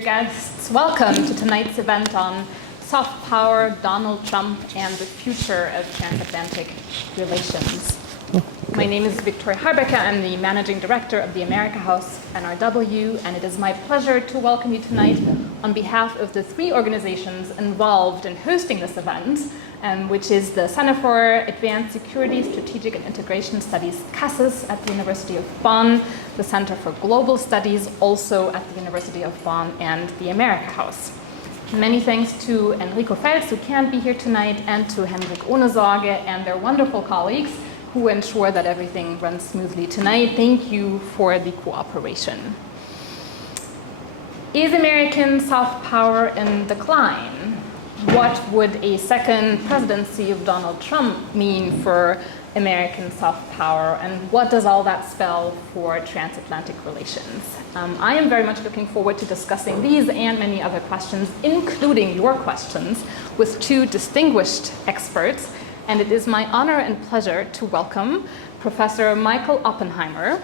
dear guests. Welcome to tonight's event on soft power, Donald Trump, and the future of transatlantic relations. My name is Victoria Harbecke. I'm the managing director of the AmerikaHaus NRW, and it is my pleasure to welcome you tonight on behalf of the three organizations involved in hosting this event, which is the Center for Advanced Security, Strategic and Integration Studies, CASIS, at the University of Bonn, the Center for Global Studies, also at the University of Bonn, and the AmerikaHaus. Many thanks to Enrico Fels, who can't be here tonight, and to Hendrik Ohnesorge and their wonderful colleagues who ensure that everything runs smoothly tonight. Thank you for the cooperation. Is American soft power in decline? What would a second presidency of Donald Trump mean for American soft power, and what does all that spell for transatlantic relations? I am very much looking forward to discussing these and many other questions, including your questions, with two distinguished experts. And it is my honor and pleasure to welcome Professor Michael Oppenheimer.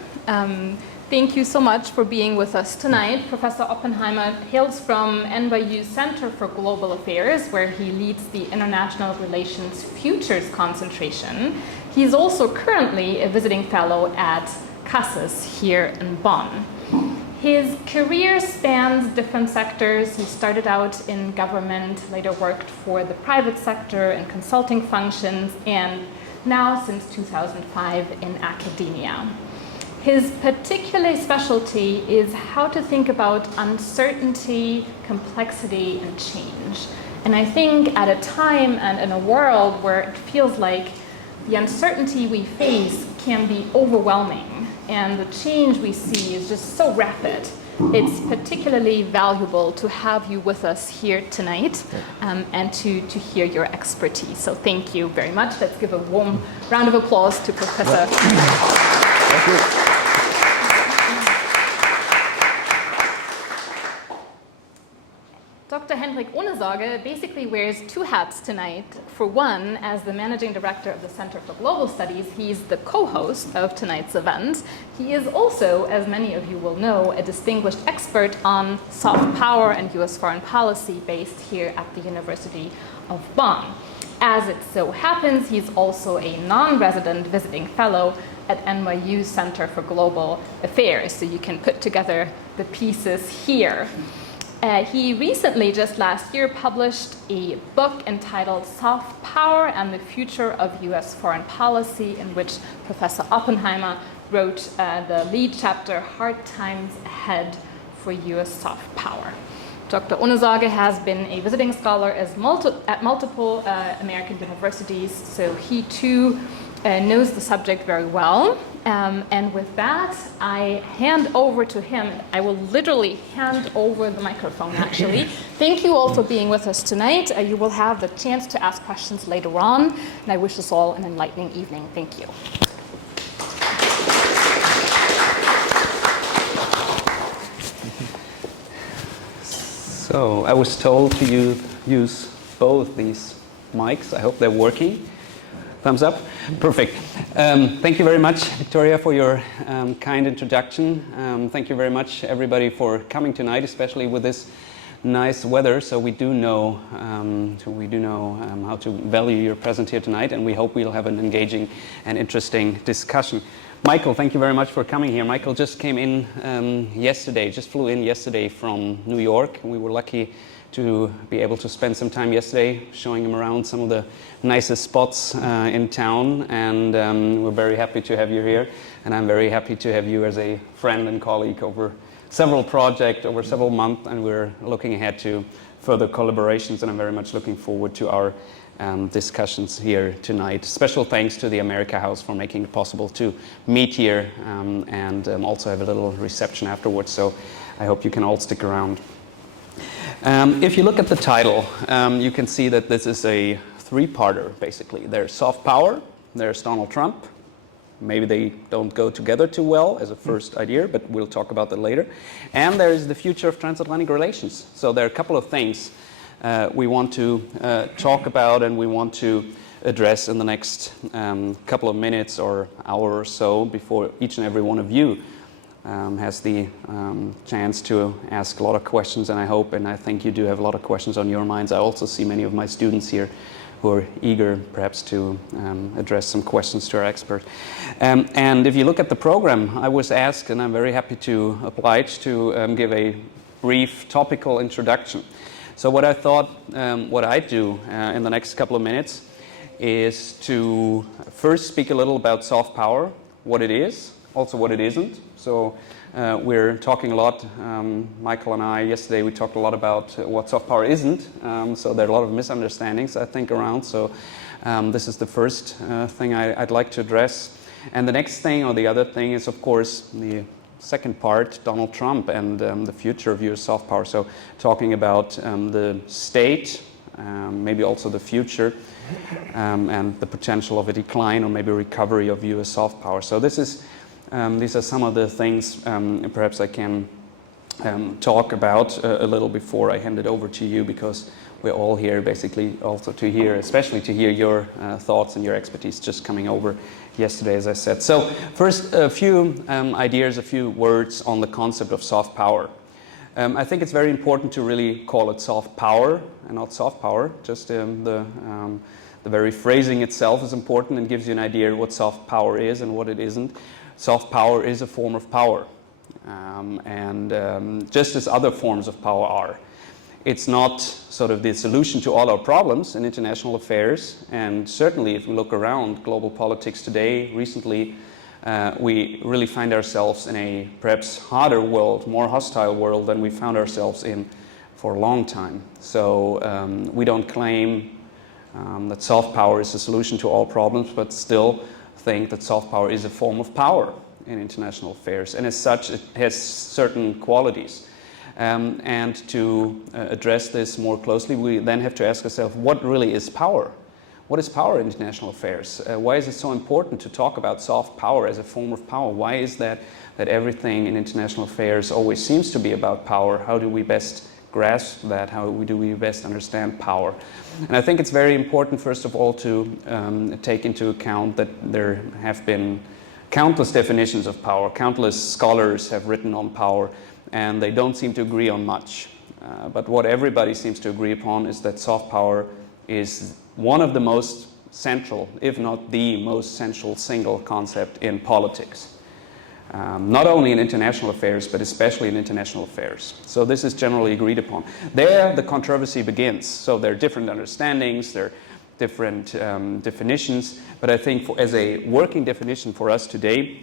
Thank you so much for being with us tonight. Professor Oppenheimer hails from NYU Center for Global Affairs, where he leads the International Relations Futures concentration. He's also currently a visiting fellow at CASIS here in Bonn. His career spans different sectors. He started out in government, later worked for the private sector and consulting functions, and now since 2005 in academia. His particular specialty is how to think about uncertainty, complexity, and change. And I think at a time and in a world where it feels like the uncertainty we face can be overwhelming and the change we see is just so rapid, it's particularly valuable to have you with us here tonight and to hear your expertise. So thank you very much. Let's give a warm round of applause to Professor. Thank you. Dr. Hendrik Ohnesorge basically wears two hats tonight. For one, as the managing director of the Center for Global Studies, he's the co-host of tonight's event. He is also, as many of you will know, a distinguished expert on soft power and US foreign policy based here at the University of Bonn. As it so happens, he's also a non-resident visiting fellow at NYU Center for Global Affairs, so you can put together the pieces here. He recently, just last year, published a book entitled Soft Power and the Future of US Foreign Policy, in which Professor Oppenheimer wrote the lead chapter, Hard Times Ahead for US Soft Power. Dr. Ohnesorge has been a visiting scholar at multiple American universities, so he too knows the subject very well. And with that, I hand over to him. I will literally hand over the microphone, actually. Thank you all for being with us tonight. You will have the chance to ask questions later on, and I wish us all an enlightening evening. Thank you. So I was told to use both these mics. I hope they're working. Thumbs up. Perfect. Thank you very much, Victoria, for your kind introduction. Thank you very much, everybody, for coming tonight, especially with this nice weather. So we do know how to value your presence here tonight, and we hope we'll have an engaging and interesting discussion. Michael, thank you very much for coming here. Michael just came in yesterday, just flew in yesterday from New York. We were lucky to be able to spend some time yesterday showing him around some of the nicest spots in town, and we're very happy to have you here, and I'm very happy to have you as a friend and colleague over several projects, over several months, and we're looking ahead to further collaborations, and I'm very much looking forward to our discussions here tonight. Special thanks to the AmerikaHaus for making it possible to meet here and also have a little reception afterwards, so I hope you can all stick around. If you look at the title, you can see that this is a three-parter, basically. There's soft power, there's Donald Trump. Maybe they don't go together too well as a first idea, but we'll talk about that later. And there is the future of transatlantic relations. So there are a couple of things we want to talk about and we want to address in the next couple of minutes or hour or so before each and every one of you has the chance to ask a lot of questions, and I hope and I think you do have a lot of questions on your minds. I also see many of my students here who are eager perhaps to address some questions to our expert. And if you look at the program, I was asked, and I'm very happy to oblige, to give a brief topical introduction. So what I thought what I'd do in the next couple of minutes is to first speak a little about soft power, what it is, also what it isn't. So we're talking a lot, Michael and I, yesterday we talked a lot about what soft power isn't. So there are a lot of misunderstandings, I think, around. So this is the first thing I'd like to address. And the next thing, or the other thing, is of course the second part, Donald Trump and the future of U.S. soft power. So talking about the state, maybe also the future, and the potential of a decline or maybe recovery of U.S. soft power. So this is these are some of the things perhaps I can talk about a little before I hand it over to you, because we're all here basically also to hear, especially to hear your thoughts and your expertise just coming over yesterday, as I said. So first, a few ideas, a few words on the concept of soft power. I think it's very important to really call it soft power and not soft power. Just the very phrasing itself is important and gives you an idea of what soft power is and what it isn't. Soft power is a form of power, just as other forms of power are. It's not sort of the solution to all our problems in international affairs, and certainly if we look around global politics today, recently, we really find ourselves in a perhaps harder world, more hostile world than we found ourselves in for a long time. So we don't claim that soft power is the solution to all problems, but still think that soft power is a form of power in international affairs, and as such it has certain qualities. And to address this more closely, we then have to ask ourselves, what really is power? What is power in international affairs? Why is it so important to talk about soft power as a form of power? Why is that everything in international affairs always seems to be about power? How do we best grasp that? How do we best understand power? And I think it's very important, first of all, to take into account that there have been countless definitions of power. Countless scholars have written on power, and they don't seem to agree on much. But what everybody seems to agree upon is that soft power is one of the most central, if not the most central single concept in politics. Not only in international affairs, but especially in international affairs. So this is generally agreed upon. There, the controversy begins. So there are different understandings, there are different definitions, but I think as a working definition for us today,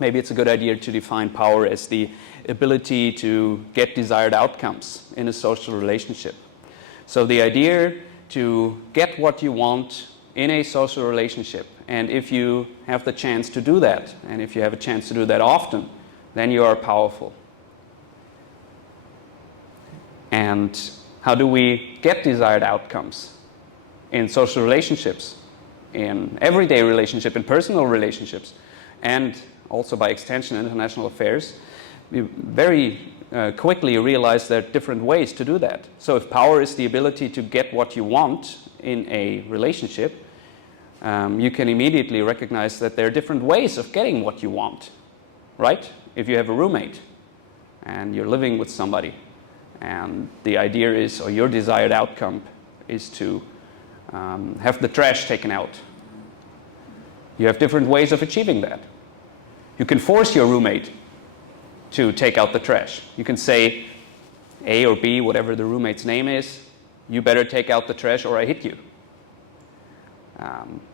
maybe it's a good idea to define power as the ability to get desired outcomes in a social relationship. So the idea to get what you want in a social relationship, and if you have the chance to do that, and if you have a chance to do that often, then you are powerful. And how do we get desired outcomes in social relationships, in everyday relationship, in personal relationships, and also by extension in international affairs? We very quickly realize there are different ways to do that. So if power is the ability to get what you want in a relationship, you can immediately recognize that there are different ways of getting what you want, right? If you have a roommate and you're living with somebody, and the idea is, or your desired outcome is to have the trash taken out. You have different ways of achieving that. You can force your roommate to take out the trash. You can say, A or B, whatever the roommate's name is, you better take out the trash or I hit you.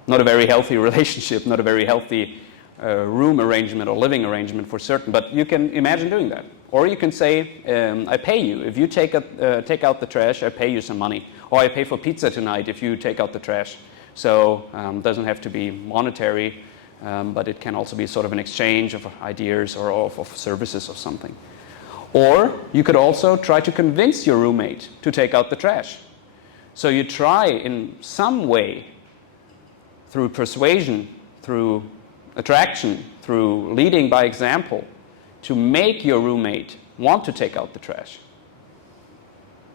Not a very healthy relationship, not a very healthy room arrangement or living arrangement for certain, but you can imagine doing that. Or you can say, I pay you. If you take out the trash, I pay you some money. Or I pay for pizza tonight if you take out the trash. So it doesn't have to be monetary, but it can also be sort of an exchange of ideas or of services or something. Or you could also try to convince your roommate to take out the trash. So you try in some way, through persuasion, through attraction, through leading by example, to make your roommate want to take out the trash.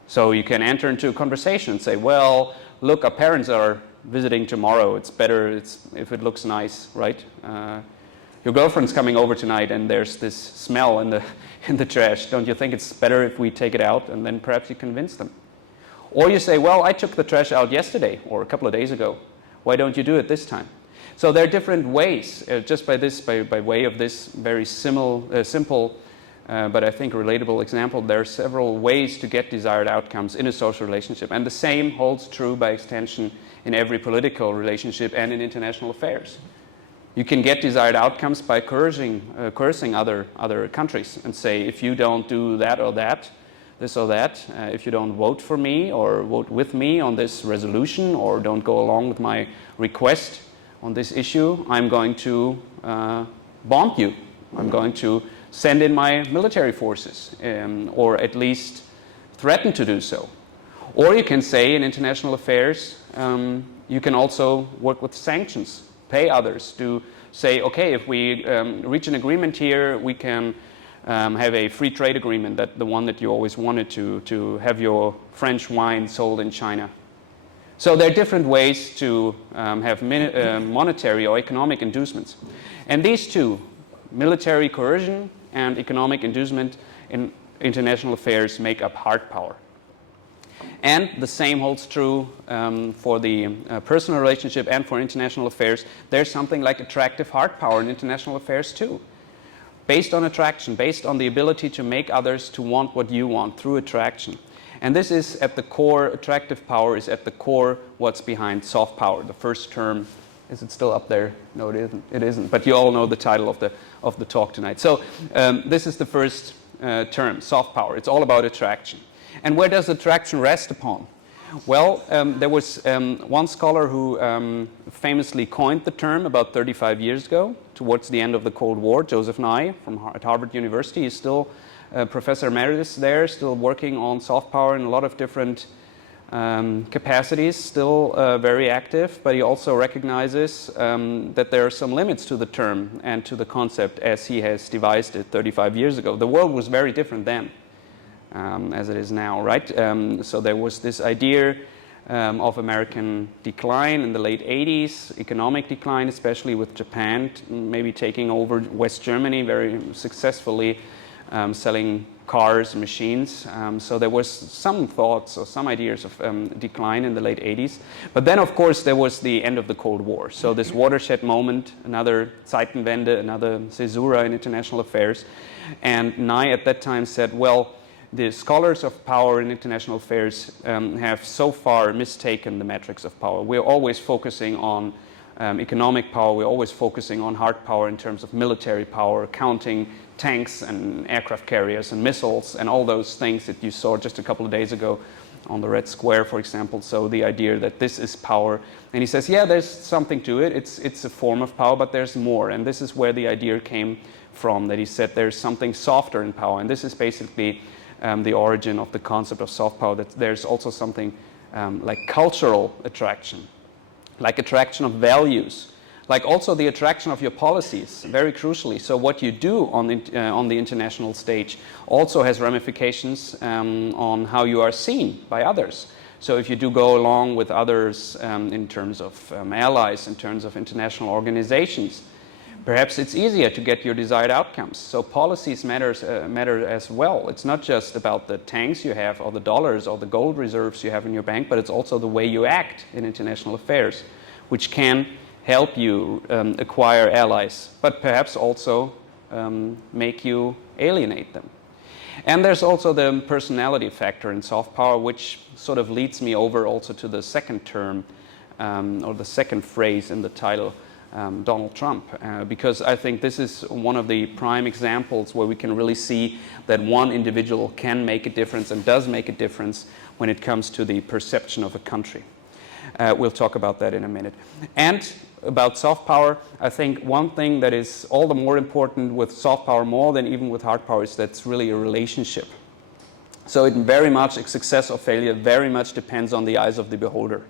So you can enter into a conversation and say, well, look, our parents are visiting tomorrow. It's better if it looks nice, right? your girlfriend's coming over tonight and there's this smell in the trash. Don't you think it's better if we take it out? And then perhaps you convince them. Or you say, well, I took the trash out yesterday or a couple of days ago. Why don't you do it this time? So there are different ways, just by way of this very simple, but I think relatable example, there are several ways to get desired outcomes in a social relationship. And the same holds true by extension in every political relationship and in international affairs. You can get desired outcomes by coercing other countries and say, if you don't do that or that, this or that, if you don't vote for me or vote with me on this resolution or don't go along with my request on this issue, I'm going to bomb you. I'm going to send in my military forces, or at least threaten to do so. Or you can say in international affairs, you can also work with sanctions, pay others to say, okay, if we reach an agreement here, we can have a free trade agreement, that the one that you always wanted to have your French wine sold in China. So there are different ways to have monetary or economic inducements. And these two, military coercion and economic inducement in international affairs, make up hard power. And the same holds true for the personal relationship and for international affairs. There's something like attractive hard power in international affairs too. Based on attraction, based on the ability to make others to want what you want through attraction. And this is at the core, attractive power is at the core what's behind soft power. The first term, is it still up there? No, it isn't. It isn't. But you all know the title of the talk tonight. So this is the first term, soft power. It's all about attraction. And where does attraction rest upon? Well, there was one scholar who famously coined the term about 35 years ago, towards the end of the Cold War, Joseph Nye at Harvard University. He's still Professor Emeritus there, still working on soft power in a lot of different capacities, still very active, but he also recognizes that there are some limits to the term and to the concept as he has devised it 35 years ago. The world was very different then. As it is now, right? So there was this idea of American decline in the late 80s, economic decline, especially with Japan maybe taking over West Germany very successfully, selling cars and machines. So there was some thoughts or some ideas of decline in the late 80s. But then, of course, there was the end of the Cold War. So this watershed moment, another Zeitenwende, another caesura in international affairs. And Nye at that time said, well, the scholars of power in international affairs have so far mistaken the metrics of power. We're always focusing on economic power. We're always focusing on hard power in terms of military power, counting tanks and aircraft carriers and missiles and all those things that you saw just a couple of days ago on the Red Square, for example. So the idea that this is power. And he says, yeah, there's something to it. It's a form of power, but there's more. And this is where the idea came from, that he said there's something softer in power. And this is basically the origin of the concept of soft power, that there's also something like cultural attraction, like attraction of values, like also the attraction of your policies, very crucially. So what you do on the international stage also has ramifications on how you are seen by others. So if you do go along with others in terms of allies, in terms of international organizations, perhaps it's easier to get your desired outcomes. So policies matter as well. It's not just about the tanks you have or the dollars or the gold reserves you have in your bank, but it's also the way you act in international affairs, which can help you acquire allies, but perhaps also make you alienate them. And there's also the personality factor in soft power, which sort of leads me over also to the second term or the second phrase in the title, Donald Trump, because I think this is one of the prime examples where we can really see that one individual can make a difference and does make a difference when it comes to the perception of a country. We'll talk about that in a minute. And about soft power, I think one thing that is all the more important with soft power, more than even with hard power, is that it's really a relationship. So it very much, success or failure very much depends on the eyes of the beholder.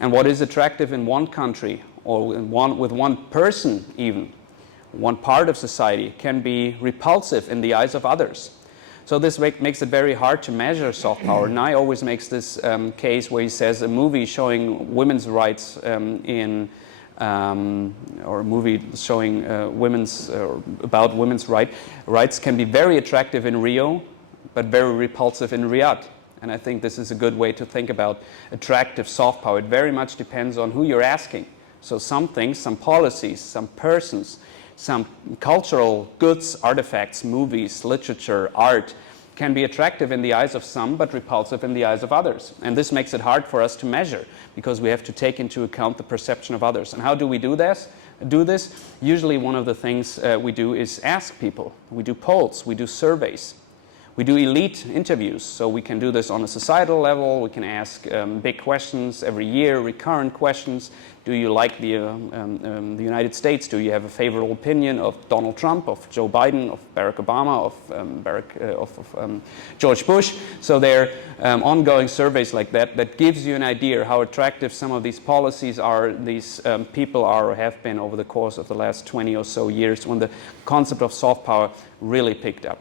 And what is attractive in one country or with one person even, one part of society, can be repulsive in the eyes of others. So this makes it very hard to measure soft power. Nye always makes this case where he says a movie showing women's rights in or a movie showing about women's rights can be very attractive in Rio, but very repulsive in Riyadh. And I think this is a good way to think about attractive soft power. It very much depends on who you're asking. So some things, some policies, some persons, some cultural goods, artifacts, movies, literature, art, can be attractive in the eyes of some, but repulsive in the eyes of others. And this makes it hard for us to measure, because we have to take into account the perception of others. And how do we do this? Usually one of the things we do is ask people. We do polls, we do surveys. We do elite interviews, so we can do this on a societal level. We can ask big questions every year, recurrent questions. Do you like the United States? Do you have a favorable opinion of Donald Trump, of Joe Biden, of Barack Obama, of George Bush? So there are ongoing surveys like that that gives you an idea how attractive some of these policies are, these people are or have been over the course of the last 20 or so years when the concept of soft power really picked up.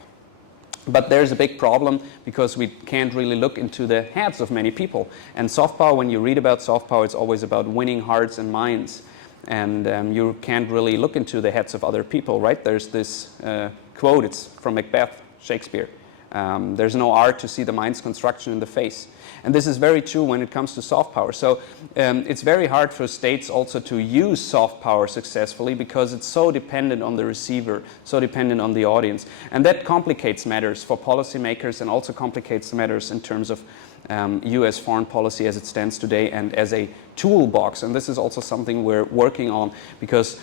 But there's a big problem because we can't really look into the heads of many people. And soft power, when you read about soft power, it's always about winning hearts and minds. And you can't really look into the heads of other people, right? There's this quote, it's from Macbeth, Shakespeare. There's no art to see the mind's construction in the face. And this is very true when it comes to soft power. So it's very hard for states also to use soft power successfully because it's so dependent on the receiver, so dependent on the audience. And that complicates matters for policymakers and also complicates matters in terms of US foreign policy as it stands today and as a toolbox. And this is also something we're working on because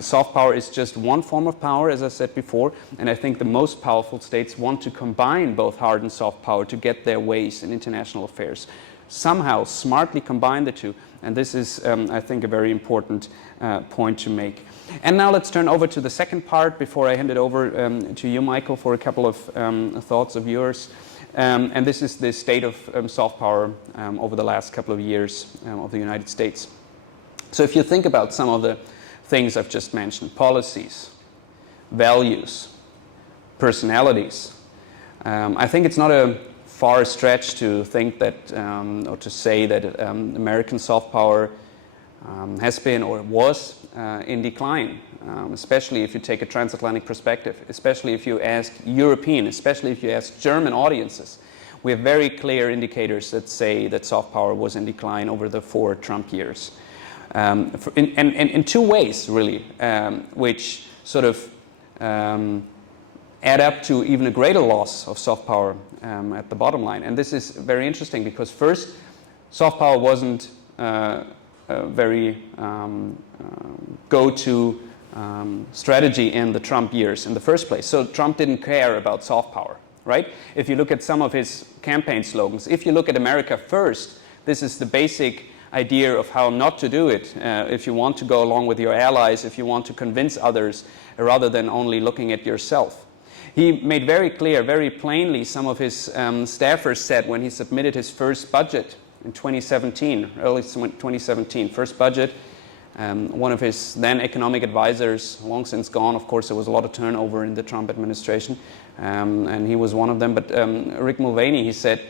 soft power is just one form of power, as I said before, and I think the most powerful states want to combine both hard and soft power to get their ways in international affairs. Somehow smartly combine the two, and this is, I think, a very important point to make. And now let's turn over to the second part before I hand it over to you, Michael, for a couple of thoughts of yours. And this is the state of soft power over the last couple of years of the United States. So if you think about some of the things I've just mentioned, policies, values, personalities, I think it's not a far stretch to think that, or to say that American soft power has been or was in decline, especially if you take a transatlantic perspective, especially if you ask European, especially if you ask German audiences. We have very clear indicators that say that soft power was in decline over the 4 Trump years. In two ways, really, which sort of add up to even a greater loss of soft power at the bottom line. And this is very interesting because first, soft power wasn't very go-to strategy in the Trump years in the first place. So Trump didn't care about soft power, right? If you look at some of his campaign slogans, if you look at America first, this is the basic idea of how not to do it. If you want to go along with your allies, if you want to convince others, rather than only looking at yourself. He made very clear, very plainly, some of his staffers said when he submitted his first budget in 2017, early 2017, first budget. One of his then economic advisors, long since gone, of course there was a lot of turnover in the Trump administration, and he was one of them, but Rick Mulvaney, he said,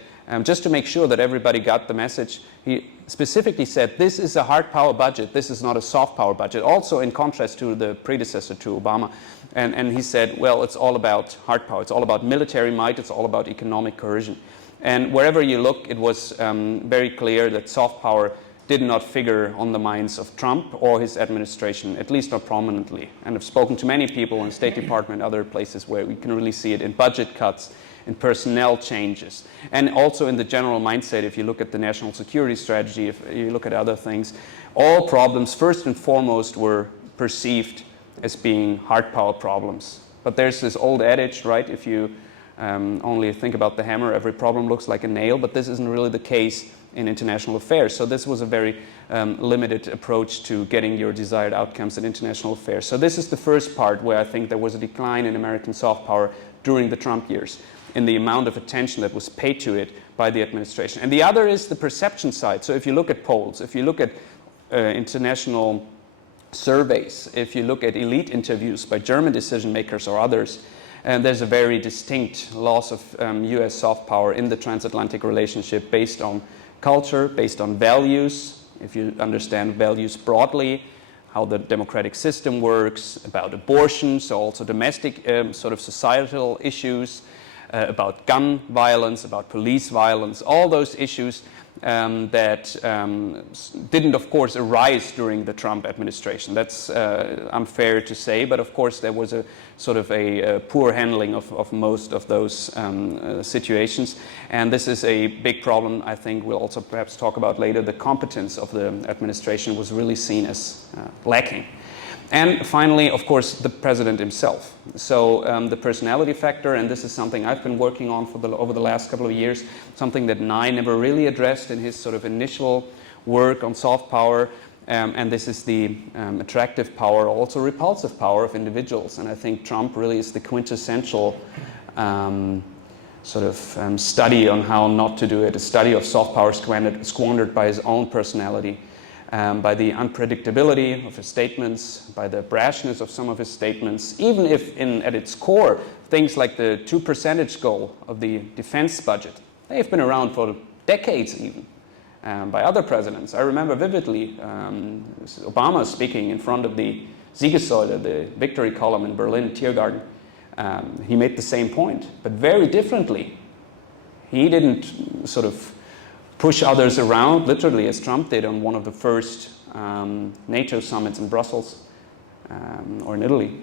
just to make sure that everybody got the message, he specifically said, this is a hard power budget, this is not a soft power budget, also in contrast to the predecessor to Obama. And he said, well, it's all about hard power, it's all about military might, it's all about economic coercion. And wherever you look, it was very clear that soft power did not figure on the minds of Trump or his administration, at least not prominently. And I've spoken to many people in the State Department, other places where we can really see it in budget cuts, in personnel changes, and also in the general mindset. If you look at the national security strategy, if you look at other things, all problems, first and foremost, were perceived as being hard power problems. But there's this old adage, right? If you only think about the hammer, every problem looks like a nail, but this isn't really the case in international affairs. So this was a very limited approach to getting your desired outcomes in international affairs. So this is the first part where I think there was a decline in American soft power during the Trump years, in the amount of attention that was paid to it by the administration. And the other is the perception side. So if you look at polls, if you look at international surveys, if you look at elite interviews by German decision makers or others, and there's a very distinct loss of US soft power in the transatlantic relationship based on culture, based on values, if you understand values broadly, how the democratic system works, about abortion, so also domestic sort of societal issues, about gun violence, about police violence, all those issues that didn't, of course, arise during the Trump administration. That's unfair to say, but of course there was a sort of a poor handling of most of those situations. And this is a big problem. I think we'll also perhaps talk about later. The competence of the administration was really seen as lacking. And finally, of course, the president himself. So the personality factor, and this is something I've been working on over the last couple of years, something that Nye never really addressed in his sort of initial work on soft power, and this is the attractive power, also repulsive power of individuals. And I think Trump really is the quintessential sort of study on how not to do it, a study of soft power squandered by his own personality. By the unpredictability of his statements, by the brashness of some of his statements, even if at its core, things like the 2% goal of the defense budget, they've been around for decades even, by other presidents. I remember vividly Obama speaking in front of the Siegessäule, the victory column in Berlin, Tiergarten. He made the same point, but very differently. He didn't sort of push others around, literally, as Trump did on one of the first NATO summits in Brussels or in Italy.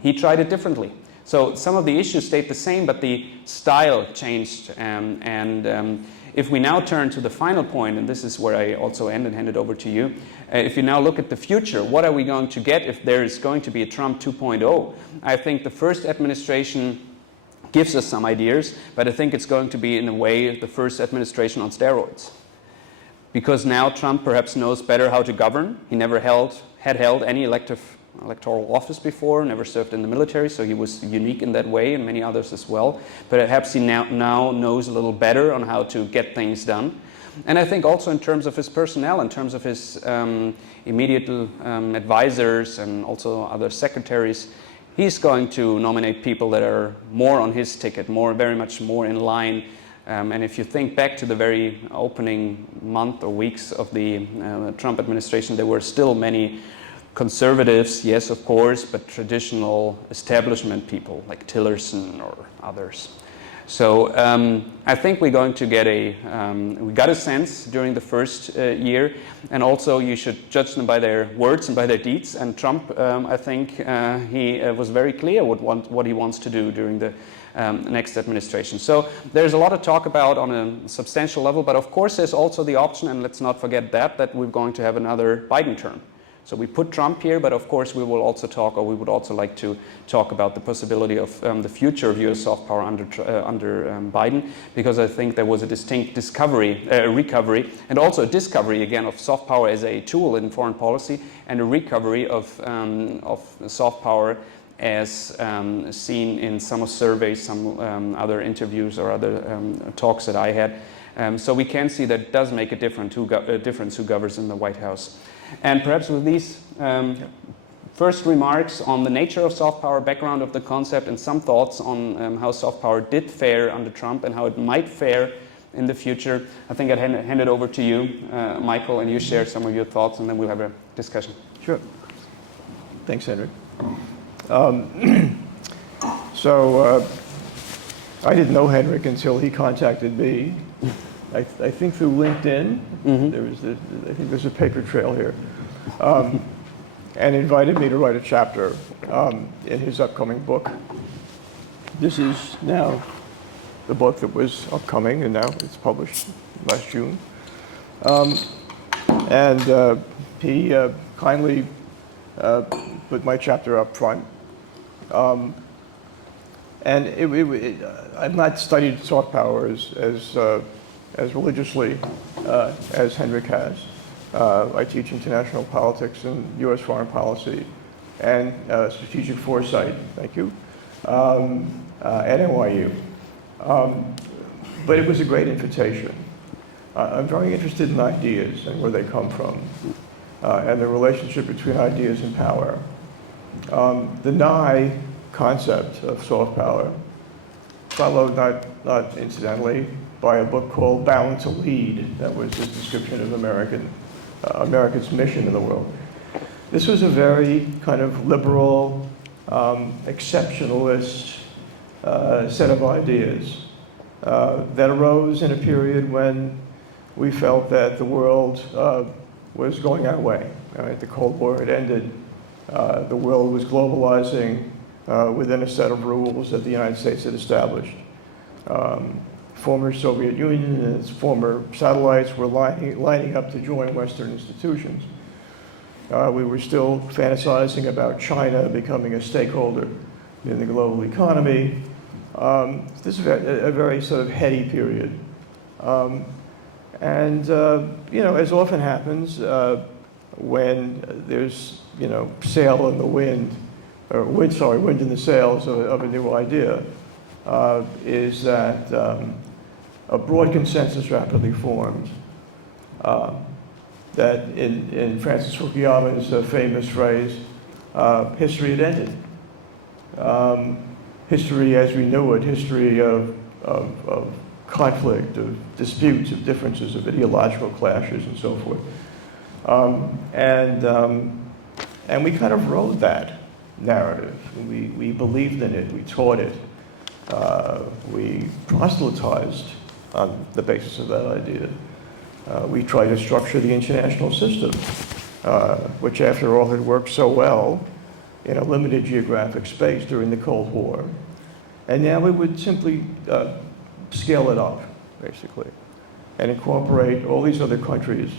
He tried it differently. So some of the issues stayed the same, but the style changed. If we now turn to the final point, and this is where I also end and hand it over to you, if you now look at the future, what are we going to get if there is going to be a Trump 2.0? I think the first administration gives us some ideas, but I think it's going to be, in a way, the first administration on steroids. Because now Trump perhaps knows better how to govern. He never had held any electoral office before, never served in the military, so he was unique in that way, and many others as well. But perhaps he now knows a little better on how to get things done. And I think also in terms of his personnel, in terms of his immediate advisors and also other secretaries, he's going to nominate people that are more on his ticket, very much more in line. And if you think back to the very opening month or weeks of the Trump administration, there were still many conservatives, yes, of course, but traditional establishment people like Tillerson or others. So I think we're going to get we got a sense during the first year, and also you should judge them by their words and by their deeds. And Trump, I think he was very clear what he wants to do during the next administration. So there's a lot to talk about on a substantial level, but of course there's also the option, and let's not forget that we're going to have another Biden term. So we put Trump here, but of course we will also talk, or we would also like to talk about the possibility of the future of U.S. soft power under Biden, because I think there was a distinct recovery, and also a discovery again of soft power as a tool in foreign policy, and a recovery of soft power as seen in some surveys, some other interviews or other talks that I had. So we can see that it does make a difference who governs in the White House. And perhaps with these first remarks on the nature of soft power, background of the concept, and some thoughts on how soft power did fare under Trump and how it might fare in the future, I think I'd hand it over to you, Michael, and you share some of your thoughts, and then we'll have a discussion. Sure. Thanks, Hendrik. So I didn't know Hendrik until he contacted me. I think through LinkedIn. I think there's a paper trail here, and invited me to write a chapter in his upcoming book. This is now the book that was upcoming, and now it's published last June. And he kindly put my chapter up front. And I've not studied soft power as religiously as Hendrik has. I teach international politics and U.S. foreign policy and strategic foresight, thank you, at NYU. But it was a great invitation. I'm very interested in ideas and where they come from, and the relationship between ideas and power. The Nye concept of soft power followed, not incidentally, by a book called Bound to Lead. That was his description of America's mission in the world. This was a very kind of liberal, exceptionalist set of ideas that arose in a period when we felt that the world was going our way. Right? The Cold War had ended. The world was globalizing within a set of rules that the United States had established. Former Soviet Union and its former satellites were lining up to join Western institutions. We were still fantasizing about China becoming a stakeholder in the global economy. This is a very sort of heady period. You know, as often happens when there's, you know, sail in the wind, or wind in the sails of a new idea, is that a broad consensus rapidly formed that in Francis Fukuyama's famous phrase, history had ended. History as we knew it, history of conflict, of disputes, of differences, of ideological clashes, and so forth. And we kind of rode that narrative. We believed in it, we taught it, we proselytized on the basis of that idea. We tried to structure the international system, which after all had worked so well in a limited geographic space during the Cold War. And now we would simply scale it up, basically, and incorporate all these other countries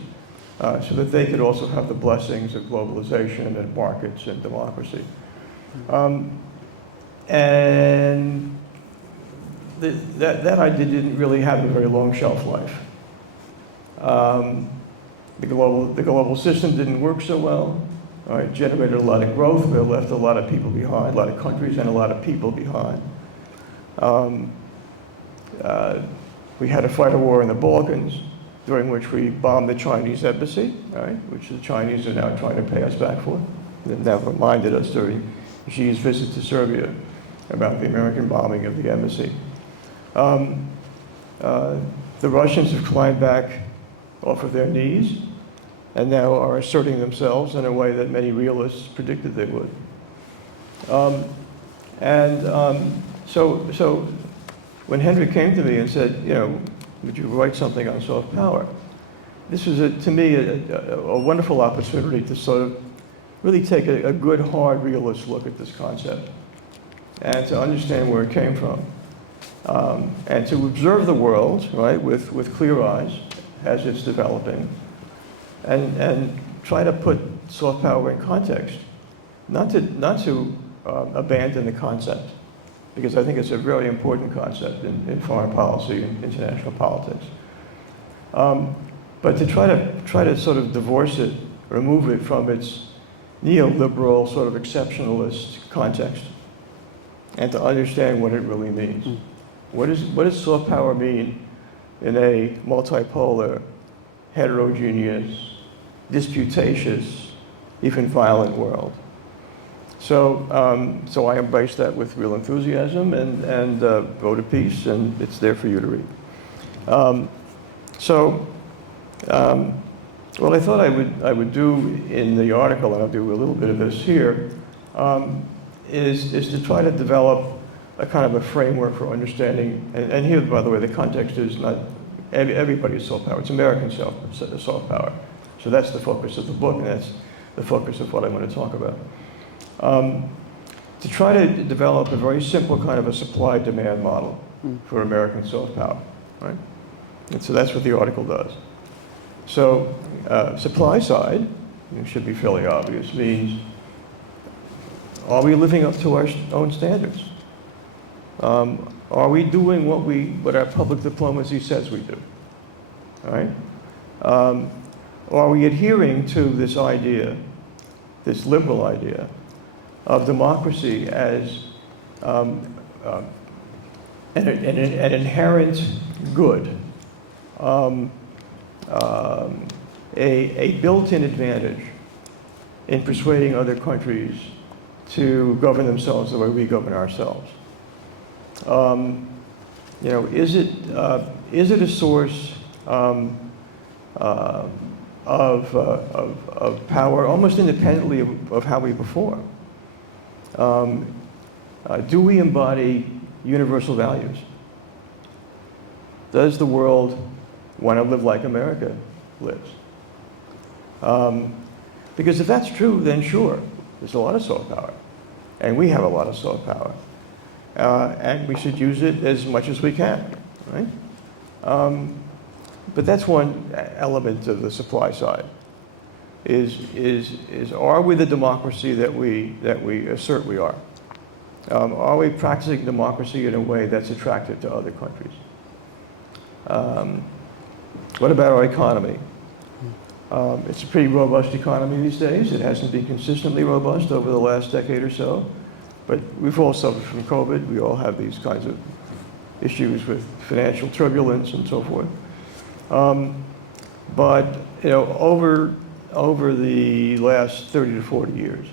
so that they could also have the blessings of globalization and markets and democracy. And that idea didn't really have a very long shelf life. The global system didn't work so well. It generated a lot of growth, but it left a lot of people behind, a lot of countries and a lot of people behind. We had to fight a war in the Balkans, during which we bombed the Chinese embassy, right, which the Chinese are now trying to pay us back for. They've now reminded us during Xi's visit to Serbia about the American bombing of the embassy. The Russians have climbed back off of their knees and now are asserting themselves in a way that many realists predicted they would. So when Hendrik came to me and said, you know, would you write something on soft power? This was, to me, a wonderful opportunity to sort of really take a good, hard, realist look at this concept and to understand where it came from. And to observe the world, right, with clear eyes as it's developing, and try to put soft power in context, not to abandon the concept, because I think it's a very important concept in foreign policy and international politics. But to try to sort of divorce it, remove it from its neoliberal sort of exceptionalist context, and to understand what it really means. What does soft power mean in a multipolar, heterogeneous, disputatious, even violent world? So I embraced that with real enthusiasm and wrote a piece, and it's there for you to read. What I thought I would do in the article, and I'll do a little bit of this here, is to try to develop a kind of a framework for understanding, and here, by the way, the context is not everybody's soft power, it's American soft power. So that's the focus of the book, and that's the focus of what I want to talk about. To try to develop a very simple kind of a supply-demand model for American soft power, right? And so that's what the article does. So supply side, it should be fairly obvious, means are we living up to our own standards? Are we doing what our public diplomacy says we do? All right? Are we adhering to this idea, this liberal idea, of democracy as an inherent good, a built-in advantage in persuading other countries to govern themselves the way we govern ourselves? You know, is it a source of of power almost independently of how we perform. Do we embody universal values? Does the world want to live like America lives? Because if that's true, then sure, there's a lot of soft power. And we have a lot of soft power. And we should use it as much as we can, right? But that's one element of the supply side. Is are we the democracy that we assert we are? Are we practicing democracy in a way that's attractive to other countries? What about our economy? It's a pretty robust economy these days. It hasn't been consistently robust over the last decade or so, but we've all suffered from COVID. We all have these kinds of issues with financial turbulence and so forth. But you know, over the last 30 to 40 years,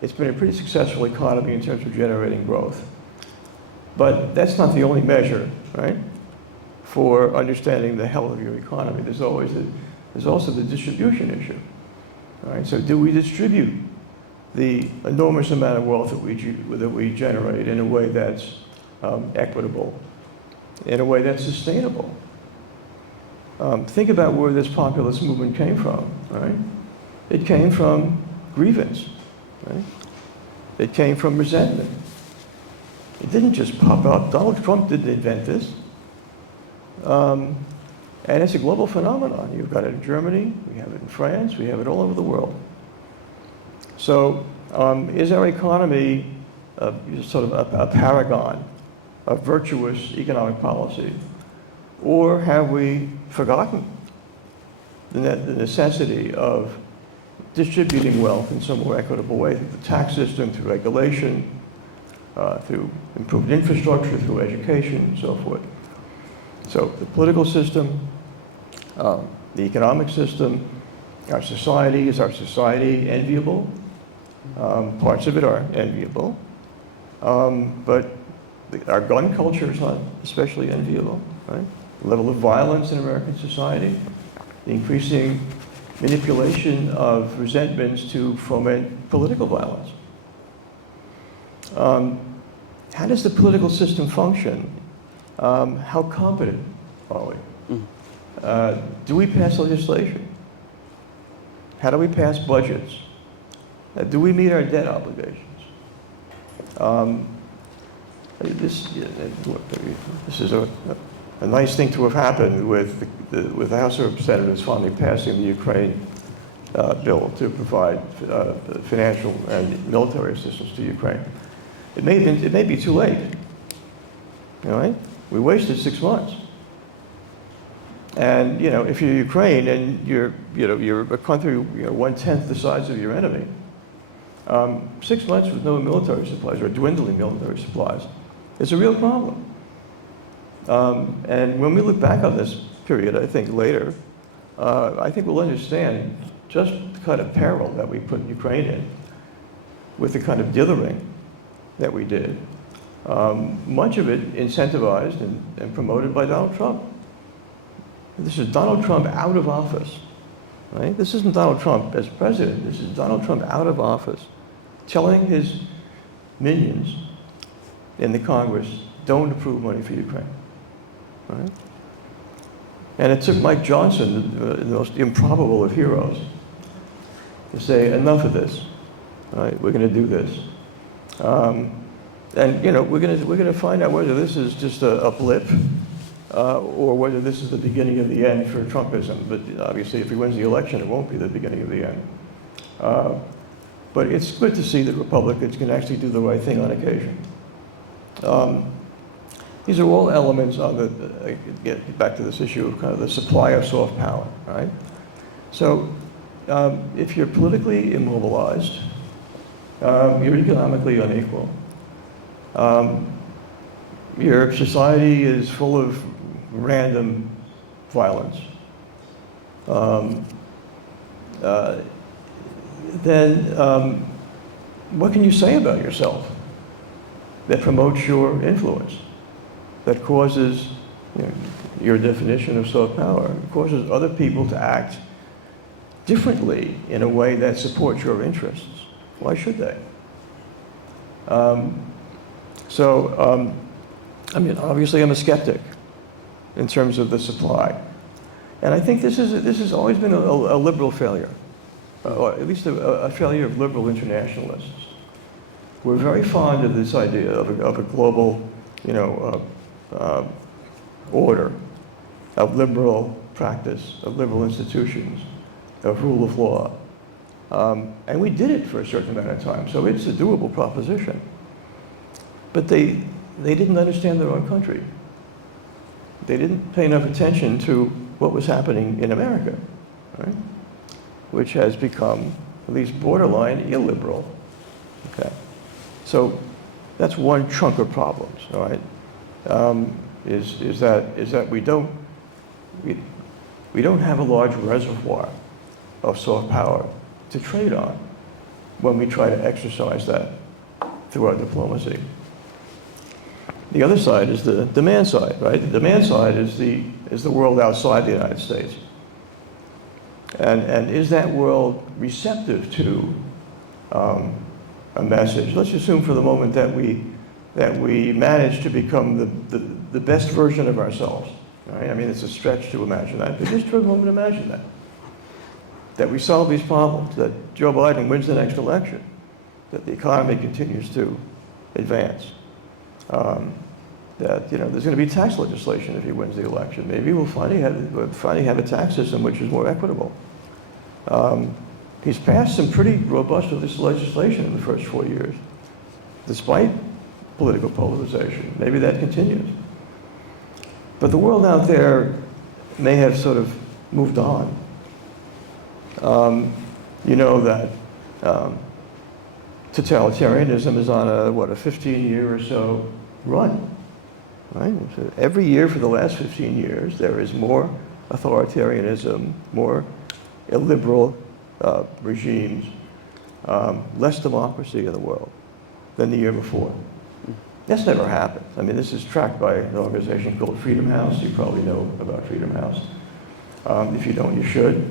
it's been a pretty successful economy in terms of generating growth. But that's not the only measure, right, for understanding the health of your economy. There's also the distribution issue. All right? So do we distribute the enormous amount of wealth that we generate in a way that's equitable, in a way that's sustainable? Think about where this populist movement came from. Right? It came from grievance. Right? It came from resentment. It didn't just pop up. Donald Trump didn't invent this. And it's a global phenomenon. You've got it in Germany, we have it in France, we have it all over the world. So is our economy sort of a paragon of virtuous economic policy? Or have we forgotten the necessity of distributing wealth in some more equitable way through the tax system, through regulation, through improved infrastructure, through education, and so forth? So the political system, the economic system, our society, is our society enviable? Parts of it are enviable. But our gun culture is not especially enviable, right? The level of violence in American society, the increasing manipulation of resentments to foment political violence. How does the political system function? How competent are we? Do we pass legislation? How do we pass budgets? Do we meet our debt obligations? This is a nice thing to have happened with the House of Representatives finally passing the Ukraine bill to provide financial and military assistance to Ukraine. It may be too late. All right? We wasted 6 months. And you know, if you're Ukraine and you're a country 1/10 the size of your enemy, 6 months with no military supplies or dwindling military supplies, it's a real problem. And when we look back on this period, I think later, I think we'll understand just the kind of peril that we put Ukraine in with the kind of dithering that we did. Much of it incentivized and promoted by Donald Trump. This is Donald Trump out of office, right? This isn't Donald Trump as president. This is Donald Trump out of office, telling his minions in the Congress, don't approve money for Ukraine, right? And it took Mike Johnson, the most improbable of heroes, to say, enough of this, right? We're going to do this. And you know, we're going to find out whether this is just a blip or whether this is the beginning of the end for Trumpism. But obviously, if he wins the election, it won't be the beginning of the end. But it's good to see that Republicans can actually do the right thing on occasion. These are all elements on the, get back to this issue of kind of the supply of soft power, right? So if you're politically immobilized, you're economically unequal. Your society is full of random violence. Then what can you say about yourself that promotes your influence, that causes, you know, your definition of soft power, causes other people to act differently in a way that supports your interests. Why should they? I mean, obviously I'm a skeptic in terms of the supply. And I think this has always been a liberal failure, or at least a failure of liberal internationalists. We're very fond of this idea of a global, order, of liberal practice, of liberal institutions, of rule of law. And we did it for a certain amount of time, so it's a doable proposition. But they didn't understand their own country. They didn't pay enough attention to what was happening in America, right? Which has become at least borderline illiberal. Okay, so that's one chunk of problems. All right, is that we don't have a large reservoir of soft power to trade on when we try to exercise that through our diplomacy. The other side is the demand side, right? The demand side is the world outside the United States. And is that world receptive to a message? Let's assume for the moment that we manage to become the best version of ourselves. Right? I mean, it's a stretch to imagine that, but just for a moment imagine that. That we solve these problems, that Joe Biden wins the next election, that the economy continues to advance. That there's going to be tax legislation if he wins the election. Maybe we'll finally have a tax system which is more equitable. He's passed some pretty robust legislation in the first 4 years, despite political polarization. Maybe that continues. But the world out there may have sort of moved on. You know that totalitarianism is on a 15-year or so run, right? So every year for the last 15 years, there is more authoritarianism, more illiberal regimes, less democracy in the world than the year before. That's never happened. I mean, this is tracked by an organization called Freedom House. You probably know about Freedom House. If you don't, you should.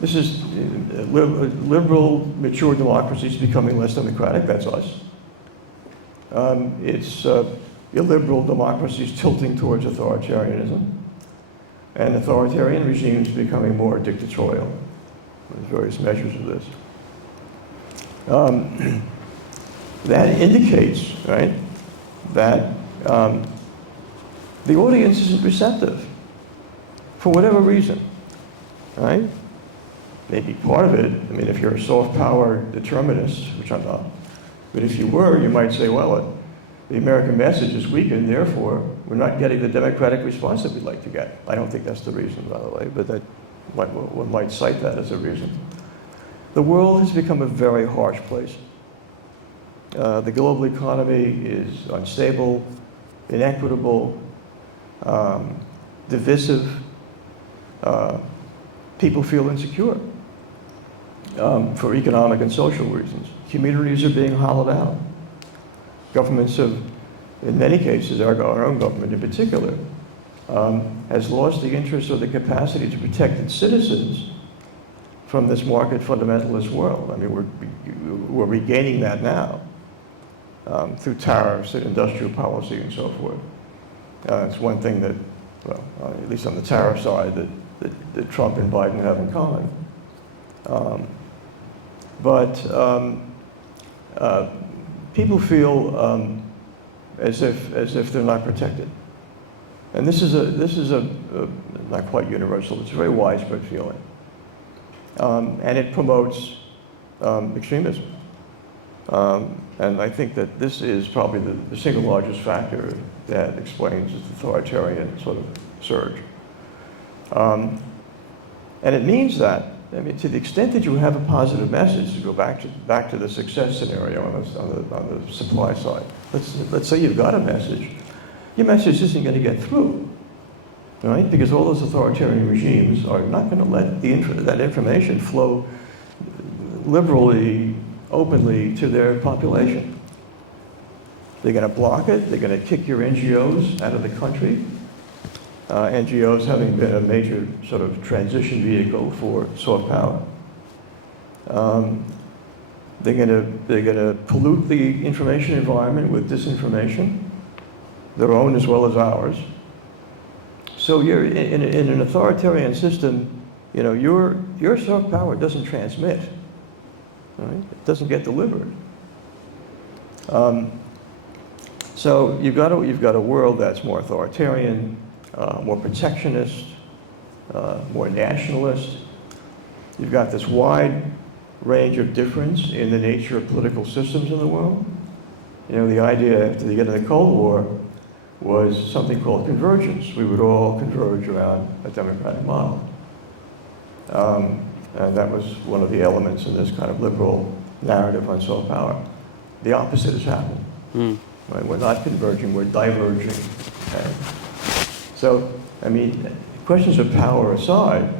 This is liberal, mature democracies becoming less democratic. That's us. It's illiberal democracies tilting towards authoritarianism, and authoritarian regimes becoming more dictatorial. There's various measures of this. That indicates, right, that the audience isn't receptive for whatever reason, right? Maybe part of it, I mean, if you're a soft power determinist, which I'm not, but if you were, you might say, well, the American message is weakened, therefore, we're not getting the democratic response that we'd like to get. I don't think that's the reason, by the way, but one might cite that as a reason. The world has become a very harsh place. The global economy is unstable, inequitable, divisive. People feel insecure for economic and social reasons. Communities are being hollowed out. Governments have, in many cases, our own government in particular, has lost the interest or the capacity to protect its citizens from this market fundamentalist world. I mean, we're regaining that now through tariffs and industrial policy and so forth. It's one thing that, well, at least on the tariff side, that Trump and Biden have in common. People feel as if they're not protected, and this is a not quite universal. It's a very widespread feeling, and it promotes extremism. And I think that this is probably the single largest factor that explains this authoritarian sort of surge. And it means that, I mean, to the extent that you have a positive message, to go back to the success scenario on the supply side. Let's say you've got a message. Your message isn't going to get through, right? Because all those authoritarian regimes are not going to let that information flow liberally, openly to their population. They're going to block it. They're going to kick your NGOs out of the country. NGOs having been a major sort of transition vehicle for soft power. They're gonna pollute the information environment with disinformation, their own as well as ours. So you're in an authoritarian system, you know, your soft power doesn't transmit, right? It doesn't get delivered. So you've got a world that's more authoritarian, more protectionist, more nationalist. You've got this wide range of difference in the nature of political systems in the world. You know, the idea after the end of the Cold War was something called convergence. We would all converge around a democratic model. And that was one of the elements in this kind of liberal narrative on soft power. The opposite has happened. Right? We're not converging, we're diverging. Okay? So, I mean, questions of power aside,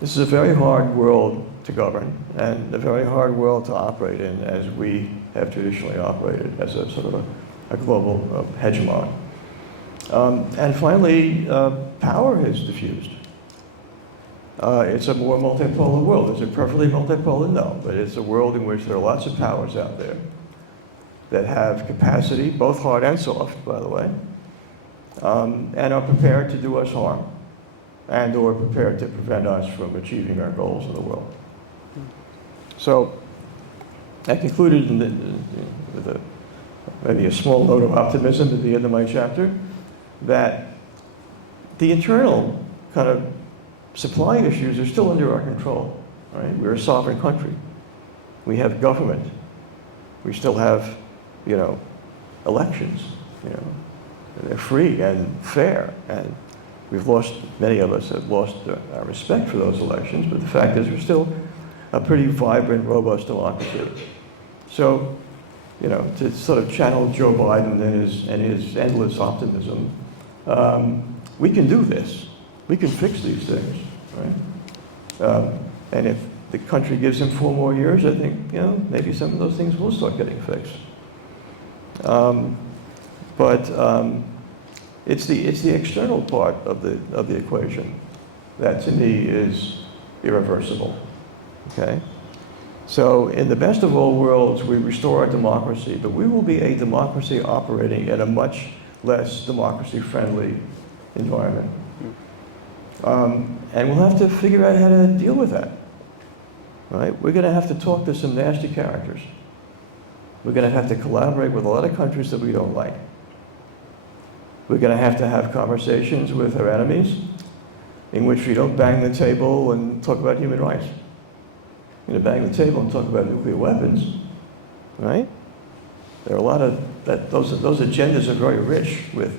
this is a very hard world to govern and a very hard world to operate in as we have traditionally operated as a sort of a global hegemon. And finally, power has diffused. It's a more multipolar world. Is it perfectly multipolar? No, but it's a world in which there are lots of powers out there that have capacity, both hard and soft, by the way, and are prepared to do us harm and or prepared to prevent us from achieving our goals in the world. So I concluded with maybe a small note of optimism at the end of my chapter that the internal kind of supply issues are still under our control, right? We're a sovereign country. We have government. We still have, you know, elections, you know. They're free and fair, and many of us have lost our respect for those elections, but the fact is we're still a pretty vibrant, robust democracy. So, you know, to sort of channel Joe Biden and his endless optimism, we can do this. We can fix these things, right? And if the country gives him 4 more years, I think, you know, maybe some of those things will start getting fixed. It's the external part of the equation that, to me, is irreversible. Okay? So, in the best of all worlds, we restore our democracy, but we will be a democracy operating in a much less democracy-friendly environment. And we'll have to figure out how to deal with that. Right? We're going to have to talk to some nasty characters. We're going to have to collaborate with a lot of countries that we don't like. We're going to have conversations with our enemies in which we don't bang the table and talk about human rights. We're going to bang the table and talk about nuclear weapons, right? There are a lot of those agendas are very rich with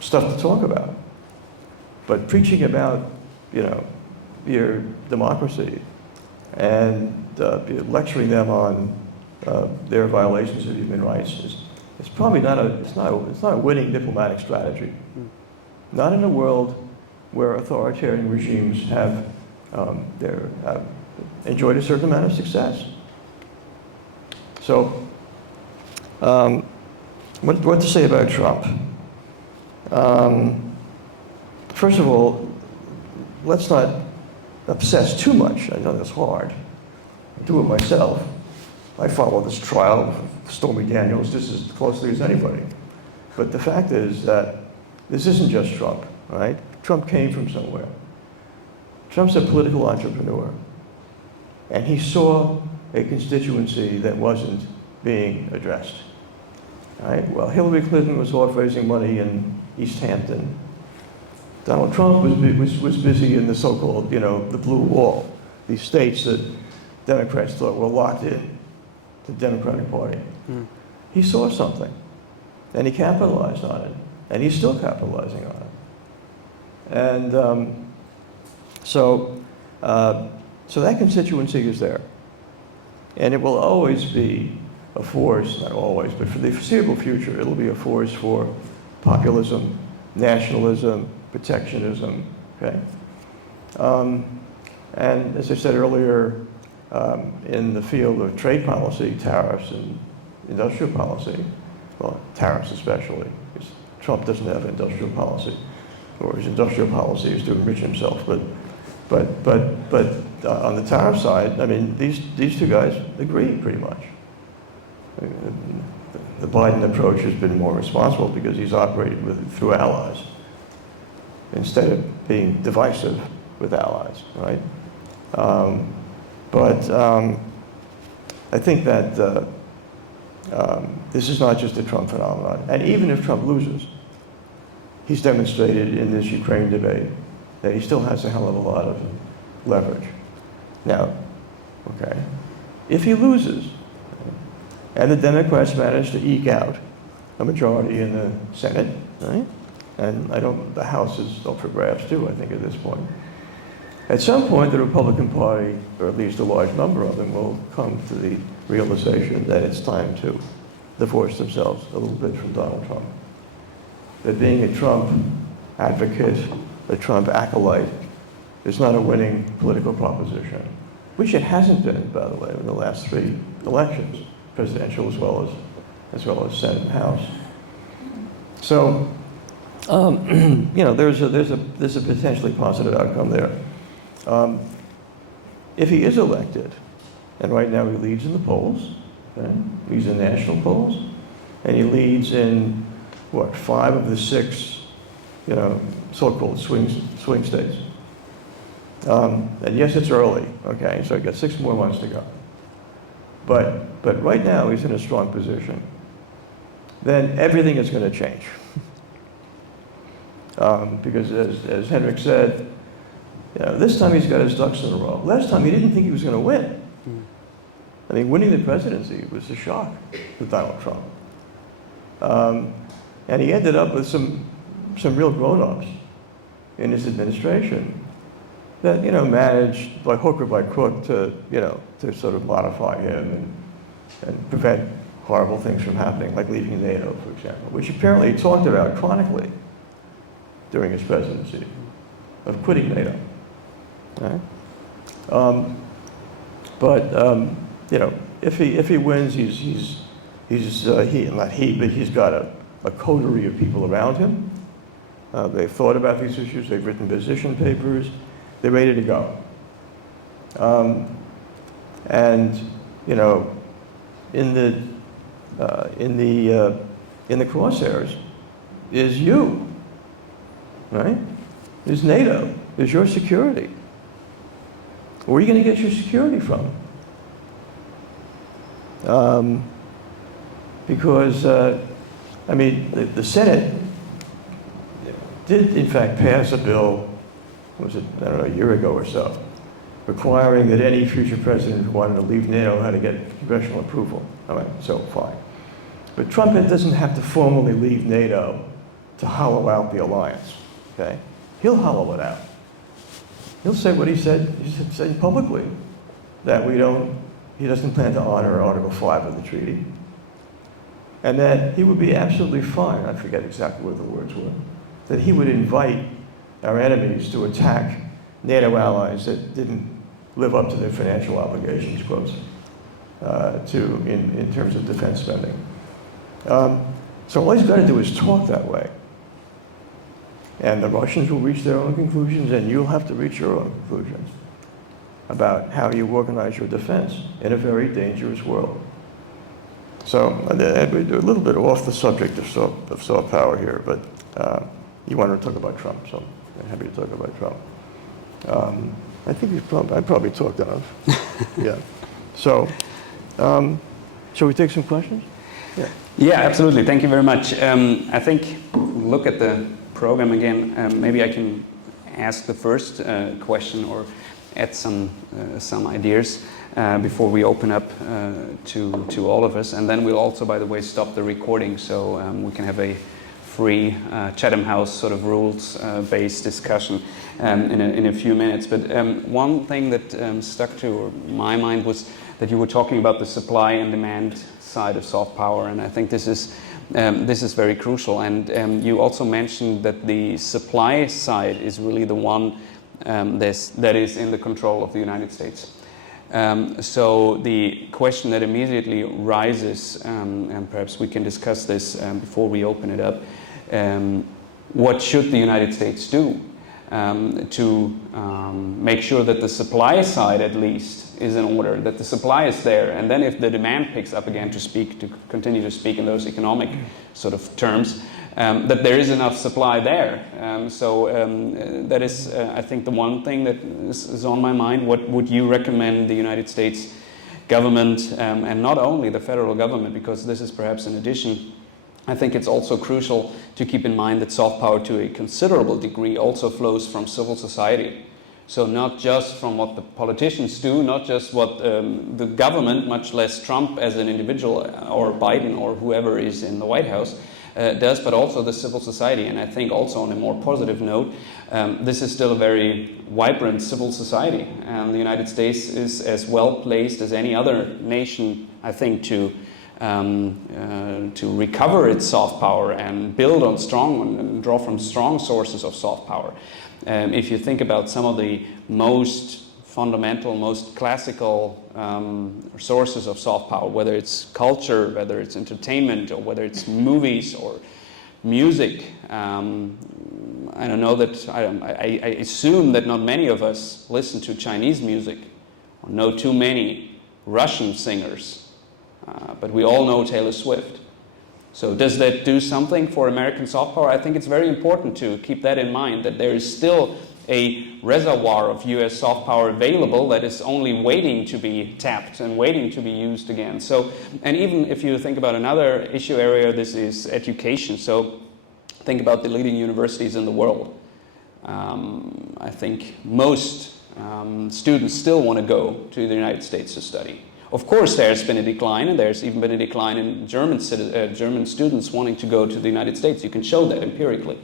stuff to talk about. But preaching about, you know, your democracy and lecturing them on their violations of human rights is probably not a winning diplomatic strategy. Not in a world where authoritarian regimes have enjoyed a certain amount of success. So, what to say about Trump? First of all, let's not obsess too much. I know that's hard. I do it myself. I follow this trial of Stormy Daniels just as closely as anybody. But the fact is that this isn't just Trump, right? Trump came from somewhere. Trump's a political entrepreneur. And he saw a constituency that wasn't being addressed. Right? Well, Hillary Clinton was off raising money in East Hampton. Donald Trump was busy in the so-called, you know, the blue wall, these states that Democrats thought were locked in to the Democratic Party. He saw something, and he capitalized on it, and he's still capitalizing on it. And so that constituency is there. And it will always be a force, not always, but for the foreseeable future, it'll be a force for populism, nationalism, protectionism, okay? And as I said earlier, in the field of trade policy, tariffs and industrial policy, well, tariffs especially, because Trump doesn't have an industrial policy. or his industrial policies to enrich himself. But on the tariff side, I mean, these two guys agree pretty much. The Biden approach has been more responsible because he's operated through allies instead of being divisive with allies, right? I think that this is not just a Trump phenomenon. And even if Trump loses, he's demonstrated in this Ukraine debate that he still has a hell of a lot of leverage. Now, okay, if he loses, and the Democrats manage to eke out a majority in the Senate, right? And the House is up for grabs too, I think, at this point. At some point, the Republican Party, or at least a large number of them, will come to the realization that it's time to divorce themselves a little bit from Donald Trump. That being a Trump advocate, a Trump acolyte, is not a winning political proposition, which it hasn't been, by the way, in the last 3 elections, presidential as well as Senate and House. So, you know, there's a potentially positive outcome there. If he is elected, and right now he leads in the polls, okay? He's in national polls, and he leads in, what, 5 of the 6, you know, so-called swing states. And yes, it's early, okay, so he's got 6 more months to go. But right now he's in a strong position. Then everything is going to change. Because as Hendrik said, you know, this time he's got his ducks in a row. Last time he didn't think he was going to win. I mean, winning the presidency was a shock to Donald Trump. And he ended up with some real grown-ups in his administration that, you know, managed by hook or by crook to, you know, to sort of modify him and prevent horrible things from happening, like leaving NATO, for example, which apparently he talked about chronically during his presidency, of quitting NATO. Right? You know, if he wins, he's got a coterie of people around him. They've thought about these issues. They've written position papers. They're ready to go. And you know, in the crosshairs is you, right? Is NATO? Is your security? Where are you going to get your security from? Because, I mean, the Senate did, in fact, pass a bill, was it, I don't know, a year ago or so, requiring that any future president who wanted to leave NATO had to get congressional approval. All right, so fine. But Trump doesn't have to formally leave NATO to hollow out the alliance, okay? He'll hollow it out. He'll say what he said publicly, that he doesn't plan to honor Article 5 of the treaty. And that he would be absolutely fine, I forget exactly what the words were, that he would invite our enemies to attack NATO allies that didn't live up to their financial obligations, quotes, in terms of defense spending. So all he's got to do is talk that way. And the Russians will reach their own conclusions, and you'll have to reach your own conclusions about how you organize your defense in a very dangerous world. So we're a little bit off the subject of soft power here, but you wanted to talk about Trump, so I'm happy to talk about Trump. I think I probably talked enough. Yeah. So, shall we take some questions? Yeah. Yeah, absolutely. Thank you very much. I think look at the program again. Maybe I can ask the first question or add some ideas before we open up to all of us, and then we'll also, by the way, stop the recording so we can have a free Chatham House sort of rules-based discussion in a few minutes. But one thing that stuck to my mind was that you were talking about the supply and demand side of soft power, and I think this is very crucial. And you also mentioned that the supply side is really the one that is in the control of the United States. So the question that immediately rises, and perhaps we can discuss this before we open it up, what should the United States do to make sure that the supply side at least is in order, that the supply is there, and then if the demand picks up again, to continue to speak in those economic sort of terms, that there is enough supply there. That is, I think, the one thing that is on my mind. What would you recommend the United States government, and not only the federal government, because this is perhaps in addition, I think it's also crucial to keep in mind that soft power to a considerable degree also flows from civil society. So not just from what the politicians do, not just what the government, much less Trump as an individual or Biden or whoever is in the White House does, but also the civil society. And I think also on a more positive note, this is still a very vibrant civil society. And the United States is as well placed as any other nation, I think, to recover its soft power and build on strong and draw from strong sources of soft power. If you think about some of the most fundamental, most classical sources of soft power, whether it's culture, whether it's entertainment, or whether it's movies or music, I don't know that, I assume that not many of us listen to Chinese music or know too many Russian singers. But we all know Taylor Swift. So does that do something for American soft power? I think it's very important to keep that in mind, that there is still a reservoir of US soft power available that is only waiting to be tapped and waiting to be used again. So, and even if you think about another issue area, this is education. So think about the leading universities in the world. I think most students still want to go to the United States to study. Of course, there's been a decline, and there's even been a decline in German students wanting to go to the United States. You can show that empirically,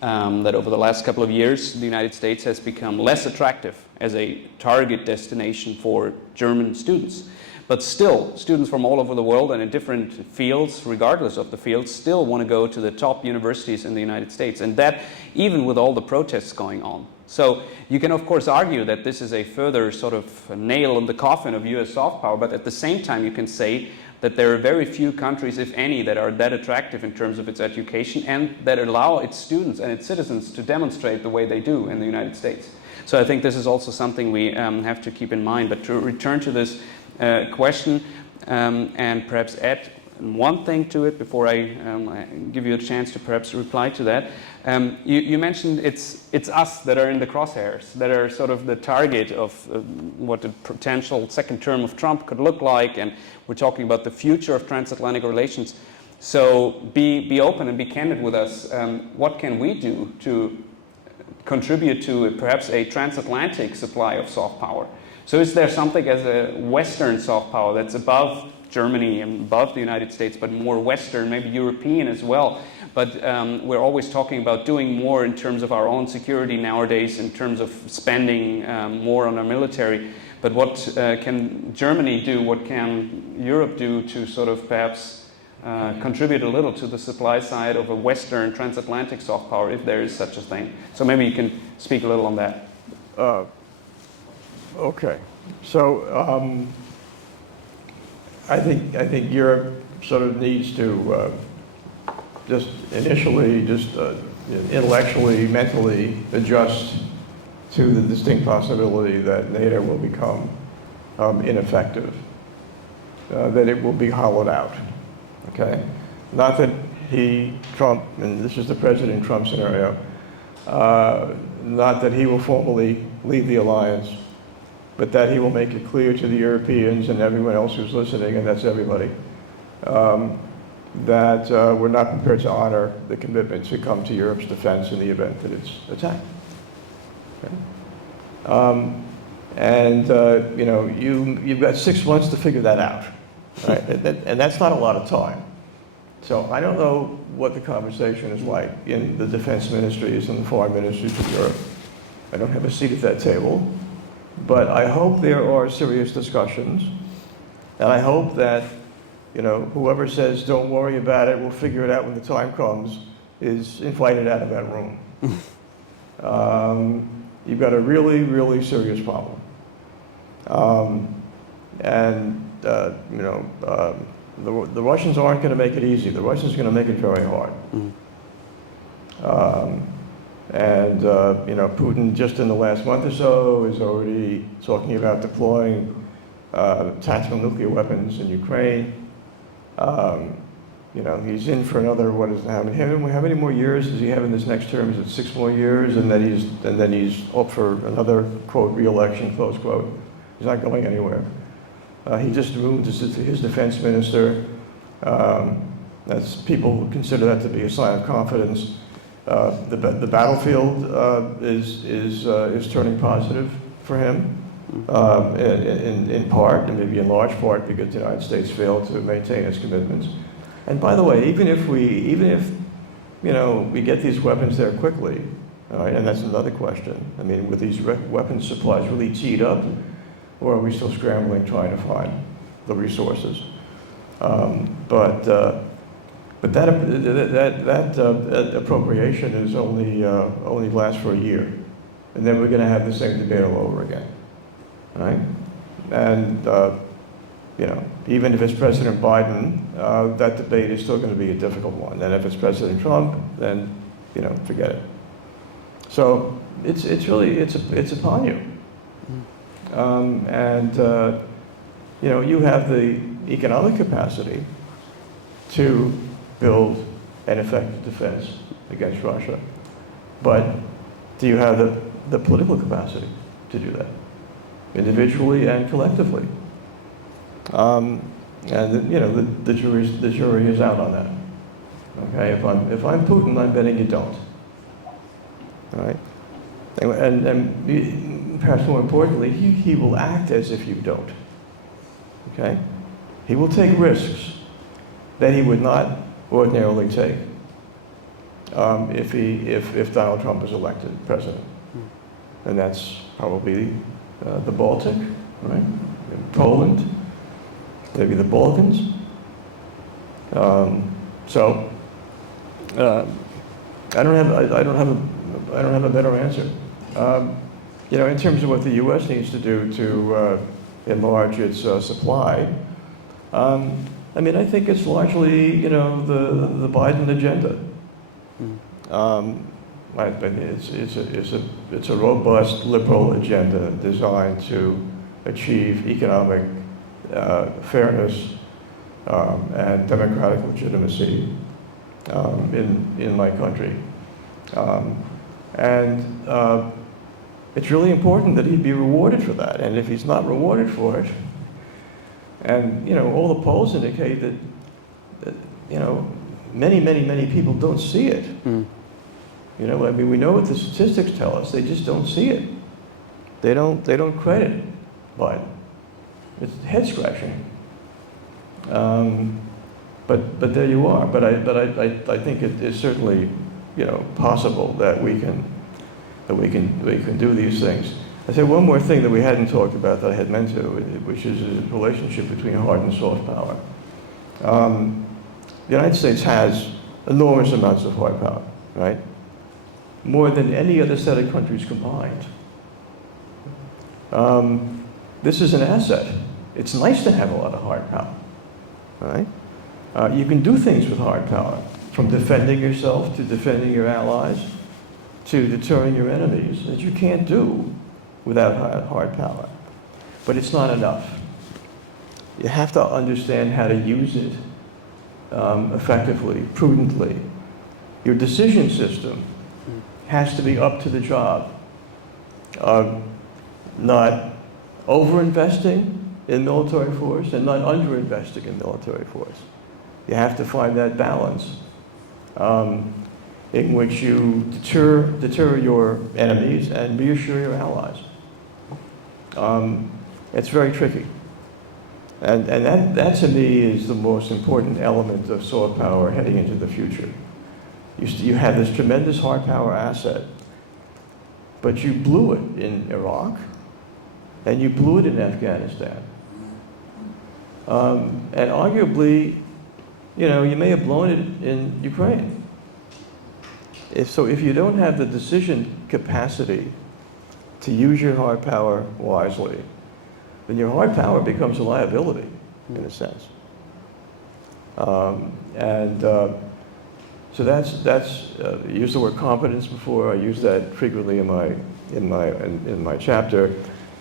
that over the last couple of years, the United States has become less attractive as a target destination for German students. But still, students from all over the world and in different fields, regardless of the field, still want to go to the top universities in the United States, and that even with all the protests going on. So you can of course argue that this is a further sort of nail in the coffin of US soft power, but at the same time you can say that there are very few countries, if any, that are that attractive in terms of its education and that allow its students and its citizens to demonstrate the way they do in the United States. So I think this is also something we have to keep in mind. But to return to this question and perhaps add one thing to it before I give you a chance to perhaps reply to that. You mentioned it's us that are in the crosshairs, that are sort of the target of what the potential second term of Trump could look like, and we're talking about the future of transatlantic relations. So be open and be candid with us. What can we do to contribute to perhaps a transatlantic supply of soft power? So is there something as a Western soft power that's above Germany and above the United States, but more Western, maybe European as well? But we're always talking about doing more in terms of our own security nowadays, in terms of spending more on our military. But what can Germany do? What can Europe do to sort of perhaps contribute a little to the supply side of a Western transatlantic soft power, if there is such a thing? So maybe you can speak a little on that. Okay. So I think Europe sort of needs to just initially, intellectually, mentally adjust to the distinct possibility that NATO will become ineffective, that it will be hollowed out. Okay, not that Trump, and this is the President Trump scenario, not that he will formally leave the alliance, but that he will make it clear to the Europeans and everyone else who's listening, and that's everybody, that we're not prepared to honor the commitment to come to Europe's defense in the event that it's attacked. Okay? You know, you've got 6 months to figure that out, right? And that's not a lot of time. So I don't know what the conversation is like in the defense ministries and the foreign ministries of Europe. I don't have a seat at that table. But I hope there are serious discussions, and I hope that, you know, whoever says don't worry about it, we'll figure it out when the time comes, is invited out of that room. You've got a really, really serious problem. You know, the Russians aren't going to make it easy. The Russians are going to make it very hard. You know, Putin, just in the last month or so, is already talking about deploying tactical nuclear weapons in Ukraine. You know, he's in for another, how many more years does he have in this next term? Is it 6 more years? And then he's up for another, quote, re-election, close quote. He's not going anywhere. He just moved his defense minister. That's, people consider that to be a sign of confidence. The battlefield is turning positive for him, in part, and maybe in large part, because the United States failed to maintain its commitments. And by the way, even if you know, we get these weapons there quickly, all right, and that's another question. I mean, with these weapons supplies really teed up, or are we still scrambling trying to find the resources? But that appropriation is only lasts for a year, and then we're going to have the same debate all over again, right? And you know, even if it's President Biden, that debate is still going to be a difficult one. And if it's President Trump, then you know, forget it. So it's really upon you. You know, you have the economic capacity to build an effective defense against Russia, but do you have the political capacity to do that, individually and collectively? And you know, the jury is out on that. Okay, if I'm Putin, I'm betting you don't. All right, and perhaps more importantly, he will act as if you don't. Okay, he will take risks that he would not ordinarily take if Donald Trump is elected president, and that's probably the Baltic, right, Poland. Maybe the Balkans. So I don't have a better answer. You know, in terms of what the U.S. needs to do to enlarge its supply, I mean, I think it's largely, you know, the Biden agenda. It's a robust liberal agenda designed to achieve economic fairness and democratic legitimacy in my country. It's really important that he be rewarded for that. And if he's not rewarded for it, and you know, all the polls indicate that you know, many people don't see it. You know, I mean, we know what the statistics tell us. They just don't see it. They don't credit Biden. It's head scratching. But there you are. But I think it is certainly, you know, possible that we can do these things. I say one more thing that we hadn't talked about that I had meant to, which is the relationship between hard and soft power. The United States has enormous amounts of hard power, right? More than any other set of countries combined. This is an asset. It's nice to have a lot of hard power, right? You can do things with hard power, from defending yourself to defending your allies to deterring your enemies, that you can't do without hard power. But it's not enough. You have to understand how to use it effectively, prudently. Your decision system has to be up to the job. Not over-investing in military force and not under-investing in military force. You have to find that balance in which you deter your enemies and reassure your allies. It's very tricky. And that to me is the most important element of soft power heading into the future. You have this tremendous hard power asset, but you blew it in Iraq, and you blew it in Afghanistan. And arguably, you know, you may have blown it in Ukraine. If you don't have the decision capacity to use your hard power wisely, then your hard power becomes a liability, in a sense. So that's you used the word competence before. I use that frequently in my chapter.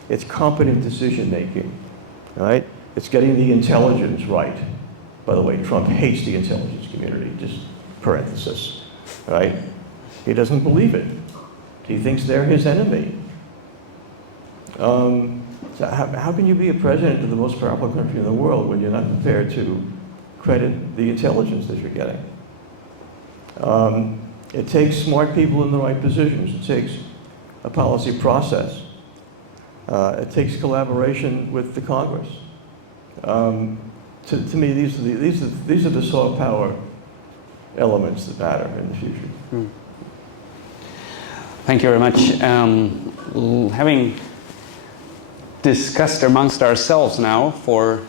It's competent decision making, right? It's getting the intelligence right. By the way, Trump hates the intelligence community, just parenthesis, right? He doesn't believe it. He thinks they're his enemy. So how can you be a president of the most powerful country in the world when you're not prepared to credit the intelligence that you're getting? It takes smart people in the right positions. It takes a policy process. It takes collaboration with the Congress. To me, these are the soft power elements that matter in the future. Thank you very much. Having discussed amongst ourselves now for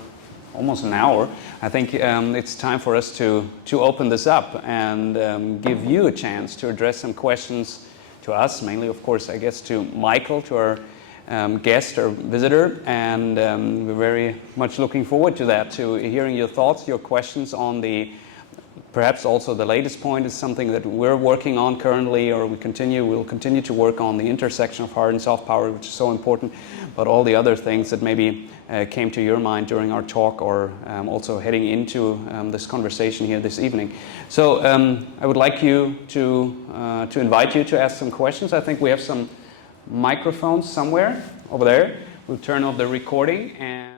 almost an hour, I think it's time for us to open this up and give you a chance to address some questions to us, mainly, of course, I guess to Michael, to our guest or visitor, and we're very much looking forward to that, to hearing your thoughts, your questions on the, perhaps also the latest point is something that we're working on currently, or we'll continue to work on the intersection of hard and soft power, which is so important, but all the other things that maybe came to your mind during our talk, or also heading into this conversation here this evening. So I would like you to invite you to ask some questions. I think we have some microphones somewhere over there. We'll turn off the recording and